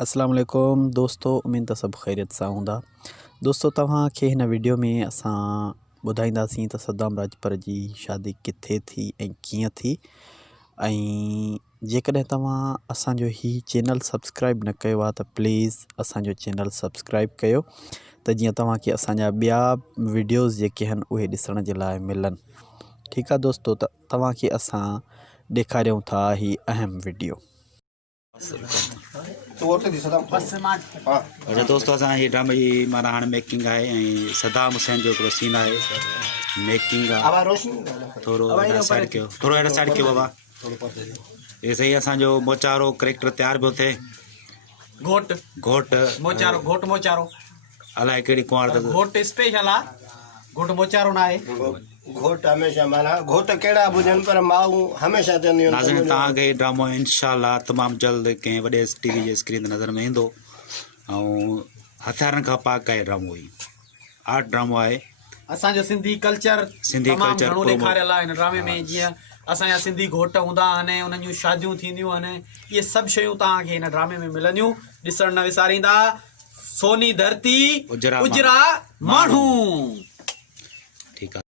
अस्सलाम वालेकुम दोस्तों, उम्मीद सब खैरियत सां हूंदा। दोस्तों तव्हांखे हिन वीडियो में असां ॿुधाईंदासीं त सद्दाम राजपर जी शादी किथे थी ऐं कीअं थी। ऐं जेकॾहिं तव्हां असांजो ही चैनल सब्सक्राइब न कयो आहे त प्लीज़ असांजो चैनल सब्सक्राइब कयो त जीअं तव्हांखे असांजा ॿिया वीडियोज़ जेके आहिनि उहे ॾिसण जे लाइ मिलनि। ठीकु आहे दोस्तों, त तव्हांखे असां ॾेखारियूं था ही अहम वीडियो। अच्छा दोस्तों, असां ही ड्रामे जी माना हाणे मेकिंग आहे ऐं सद्दाम हुसैन जो हिकिड़ो सीन आहे। मेकिंग आहे, थोरो हेॾा साइड कयो, थोरो हेॾा साइड कयो बाबा। ये सही असांजो मोचारो करेक्टर तयारु पियो थिए। घोट घोट मोचारो, घोट मोचारो अलाए कहिड़ी कुंवार अथसि। घोट स्पेशल आहे, घोट मोचारो ना आहे। घोट हमेशा माना घोट कहिड़ा बि हुजनि पर माऊं हमेशा चवंदियूं आहिनि नाज़रीन, तव्हांखे ही ड्रामो इंशाअल्लाह तमामु जल्द कंहिं वॾे टीवी जे स्क्रीन ते नज़र में ईंदो। ऐं हथियारनि खां पाक आहे ड्रामो, ही आर्ट ड्रामो आहे। असांजो सिंधी कल्चर तमामु घणो ॾेखारियल आहे हिन ड्रामे में। जीअं असांजा सिंधी घोट हूंदा आहिनि, उन्हनि जूं शादियूं थींदियूं आहिनि, इहे सभु शयूं तव्हांखे हिन ड्रामे में मिलंदियूं। ॾिसण न विसारींदा। सोनी धरती उजरा माण्हू। ठीकु आहे।